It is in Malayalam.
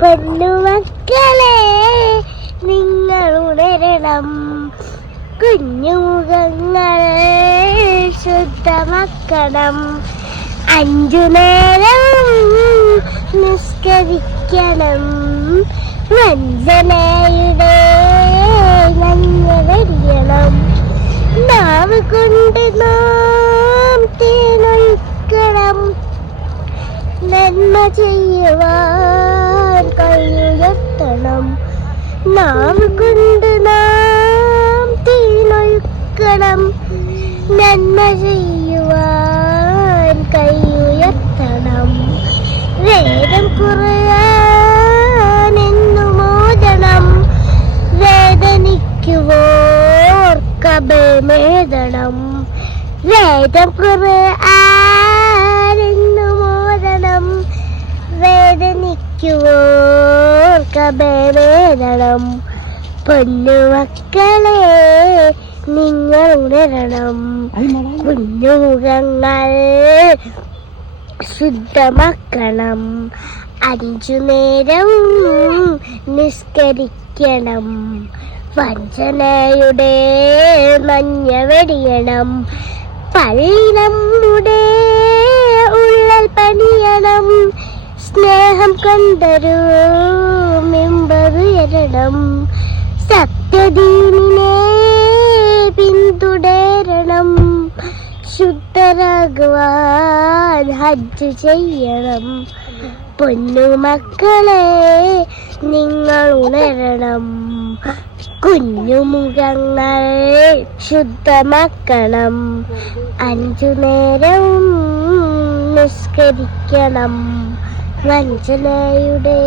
പൊന്നുമക്കളെ നിങ്ങൾ ഉണരണം, കുഞ്ഞുമുഖങ്ങൾ ശുദ്ധമാക്കണം, 5 നേരം നിസ്കരിക്കണം, വഞ്ചനയുടെ നന്മ നാവ് കൊണ്ട് നാം തേനൊഴിക്കണം, നന്മ ചെയ്യുവാൻ കൈയുയർത്തണം. നാവ് കൊണ്ട് നാം തേനൊഴിക്കണം, നന്മ ചെയ്യുവാൻ കൈയുയർത്തണം. വേദം ഖുർആൻ എന്നു മോദണം, വേദനിക്കുവോർക്കഭയമേതണം. വേദം ഖുർആൻ എന്നു മോദണം, വേദനിക്കുവോർക്കഭയമേതണം. പൊന്നുമക്കളെ നിങ്ങൾ ഉണരണം, കുഞ്ഞുമുഖങ്ങൾ ശുദ്ധമാക്കണം, 5 നേരം നിസ്കരിക്കണം, വഞ്ചനയുടെ മഞ്ഞ വെടിയണം, പള്ളി നമ്മുടെ ഉള്ളൽ പണിയണം, സ്നേഹം കൊണ്ടൊരു മെമ്പറുയരണം, സത്യദീനിനെ പിന്തുടരണം, ശുദ്ധരാകുവാൻ ഹജ്ജ് ചെയ്യണം. പൊന്നുമക്കളെ നിങ്ങൾ ഉണരണം, കുഞ്ഞുമുഖങ്ങൾ ശുദ്ധമാക്കണം, 5 നേരം നിസ്കരിക്കണം, വഞ്ചനയുടെ